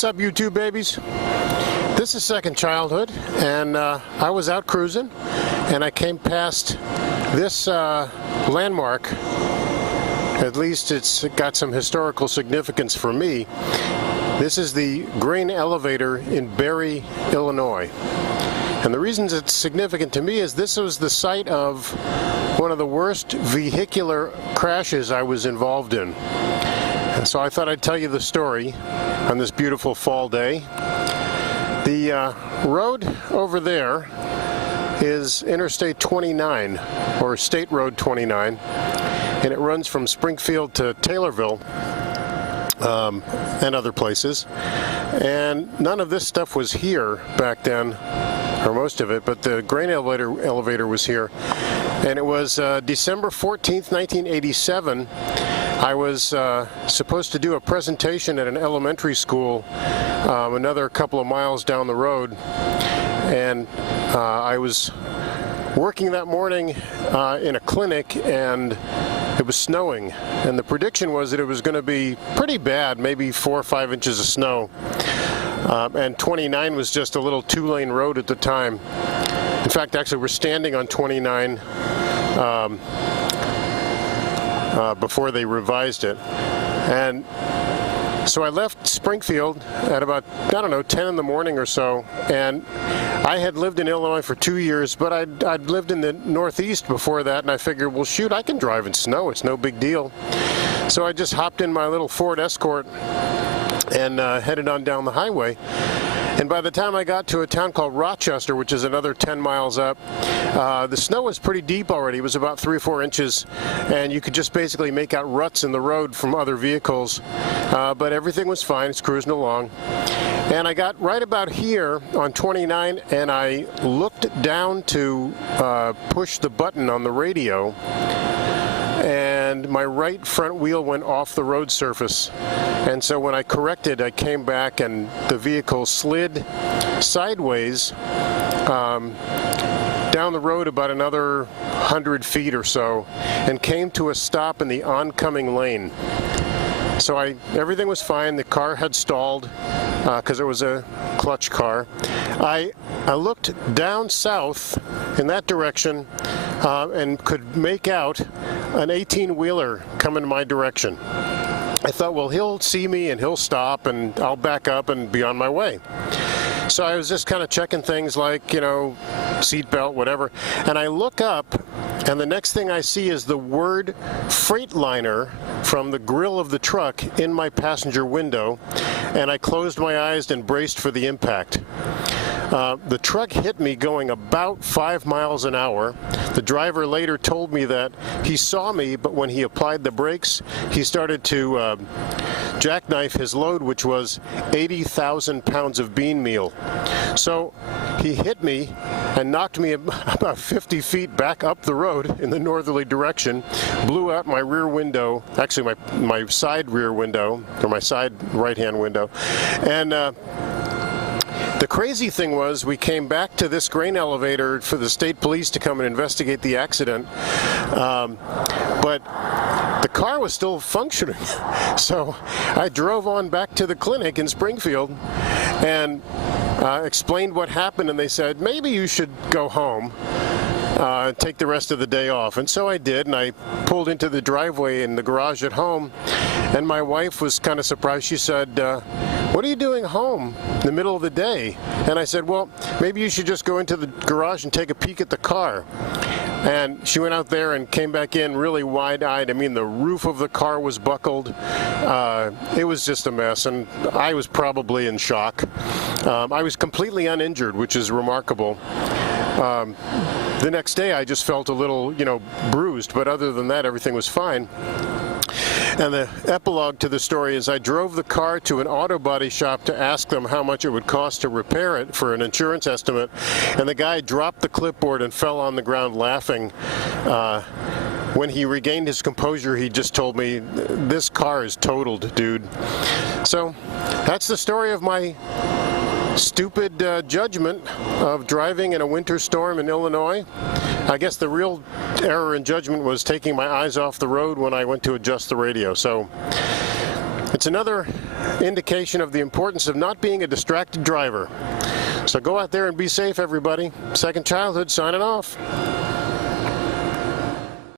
What's up, YouTube babies? This is Second Childhood, and I was out cruising, and I came past this landmark. At least it's got some historical significance for me. This is the grain elevator in Barry, Illinois. And the reasons it's significant to me is this was the site of one of the worst vehicular crashes I was involved in. And so I thought I'd tell you the story on this beautiful fall day. The road over there is Interstate 29, or State Road 29, and it runs from Springfield to Taylorville and other places. And none of this stuff was here back then, or most of it, but the grain elevator was here. And it was December 14th, 1987. I was supposed to do a presentation at an elementary school another couple of miles down the road, and I was working that morning in a clinic, and it was snowing, and the prediction was that it was going to be pretty bad, maybe 4 or 5 inches of snow, and 29 was just a little 2-lane road at the time. In fact, actually, we're standing on 29 before they revised it. And so I left Springfield at about, I don't know, 10 in the morning or so, and I had lived in Illinois for 2 years, but I'd lived in the Northeast before that, and I figured, well, shoot, I can drive in snow, it's no big deal. So I just hopped in my little Ford Escort and headed on down the highway. And by the time I got to a town called Rochester, which is another 10 miles up, the snow was pretty deep already. It was about 3 or 4 inches, and you could just basically make out ruts in the road from other vehicles. But everything was fine. It's cruising along. And I got right about here on 29, and I looked down to push the button on the radio, and my right front wheel went off the road surface. And so when I corrected, I came back, and the vehicle slid sideways down the road about another 100 feet or so, and came to a stop in the oncoming lane. So everything was fine. The car had stalled because it was a clutch car. I looked down south in that direction and could make out an 18-wheeler coming my direction. I thought, well, he'll see me and he'll stop and I'll back up and be on my way. So I was just kind of checking things like, you know, seatbelt, whatever. And I look up, and the next thing I see is the word Freightliner from the grill of the truck in my passenger window. And I closed my eyes and braced for the impact. The truck hit me going about 5 miles an hour. The driver later told me that he saw me, but when he applied the brakes, he started to jackknife his load, which was 80,000 pounds of bean meal. So he hit me and knocked me about 50 feet back up the road in the northerly direction, blew out my rear window, actually my side rear window, or my side right-hand window, and the crazy thing was, we came back to this grain elevator for the state police to come and investigate the accident, but the car was still functioning. So I drove on back to the clinic in Springfield and explained what happened, and they said, maybe you should go home. Take the rest of the day off. And so I did, and I pulled into the driveway in the garage at home, and my wife was kind of surprised. She said, what are you doing home in the middle of the day? And I said, well, maybe you should just go into the garage and take a peek at the car. And she went out there and came back in really wide-eyed. I mean, the roof of the car was buckled. It was just a mess, and I was probably in shock. I was completely uninjured, which is remarkable. The next day I just felt a little, bruised, but other than that, everything was fine. And the epilogue to the story is I drove the car to an auto body shop to ask them how much it would cost to repair it for an insurance estimate, and the guy dropped the clipboard and fell on the ground laughing. When he regained his composure, he just told me, this car is totaled, dude. So that's the story of my stupid judgment of driving in a winter storm in Illinois. I guess the real error in judgment was taking my eyes off the road when I went to adjust the radio. So it's another indication of the importance of not being a distracted driver. So go out there and be safe, everybody. Second Childhood signing off.